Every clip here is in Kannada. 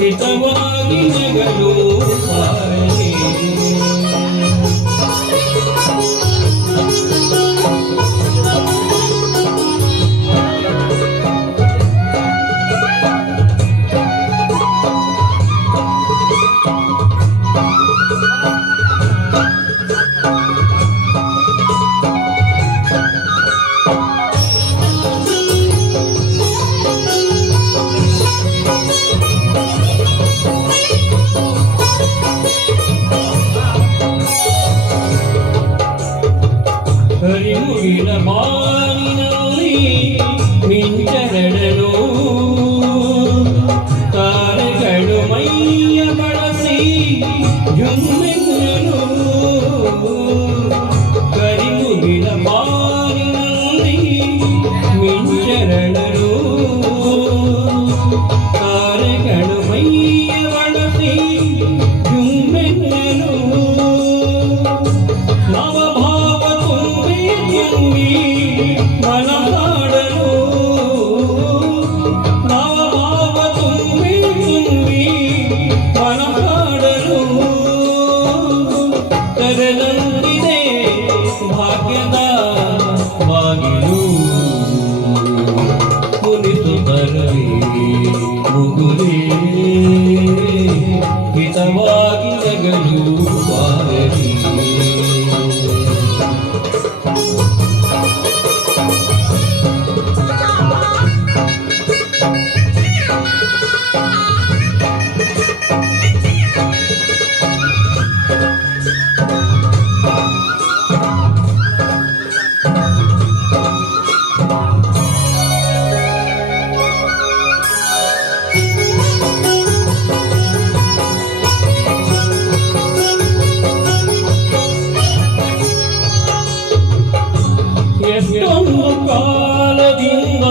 ಹಿತವಾಗಿ ಜಗಲು ಹರಿಮುಗಿಲ ಬಾನಿನಲ್ಲಿ ಮಿಂಚರಡಲು ತಾರೆಗಳು ಮೈಯ ಬಳಸಿ ಜುಮ್ಮೆನ್ನಲು ಕರಿಮುಗಿಲ ಬಾನಿನಲ್ಲಿ ಮಿಂಚರಡಲು ತಾರೆಗಳು ಮೈಯ ಬಳಸಿ ಜುಮ್ಮೆನ್ನಲು ಮನಹಾಡಲು ನವಭಾವ ತುಂಬಿ ತುಂಬಿ ಮನಹಾಡಲು ತೆರೆದಂತಿದೆ ಭಾಗ್ಯದ ಬಾಗಿಲು ಮುನಿಸುತ್ತಲೇ ಮುಗುಲೇ ಹಿತವಾಗಿ ಜಗಲು ಬಾರಲಿ ಎಷ್ಟೊಂದು ಕಾಲದಿಂದ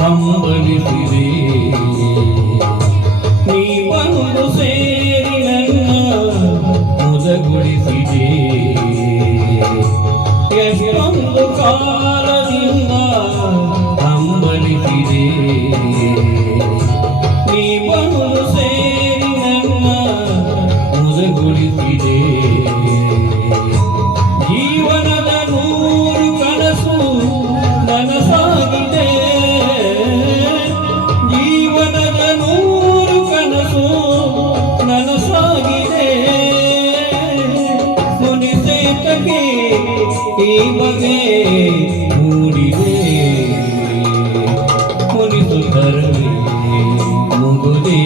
ಹಂಬಲಿಸಿದೆ ನೀ ಬಂದು ಸೇರಿ ನನ್ನ ಮುದಗೊಳಿಸಿದೆ ಎಷ್ಟೊಂದು ಕಾಲದಿಂದ ಹಂಬಲಿಸಿದೆ ನೀ ಬಂದು ಸೇರಿ ನನ್ನ ಮುದಗೊಳಿಸಿದೆ ಜೀವನದ ನೂರು ಕನಸು ನನಸಾಗಿದೆ ಜೀವನದ ನೂರು ಕನಸು ನನಸಾಗಿದೆ ಮುನಿಸೇತಕ್ಕೆ ಈ ಬಗೆ ಮೂಡಿದೆ ಮುನಿಸುತ್ತರವೇ ಮುಗುದೇ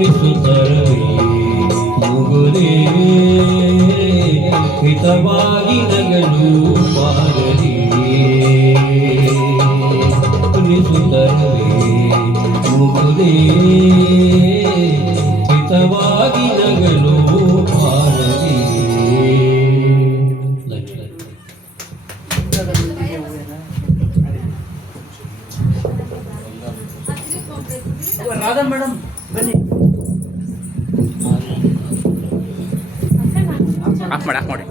ಉಣಿಸುತ್ತರವೇ ಮುಗುದೇ ಹಿತವಾಗಿ ನಗಲು ಬಾರಲಿ ಉಣಿಸುತ್ತರವೇ ಮುಗುದೇ ಹಿತವಾಗಿ ನಗಲು ಬಾರಲಿ. ರಾಧಾ ಮೇಡಮ್ ಬನ್ನಿ. ಆಫ್ ಮಾಡಿ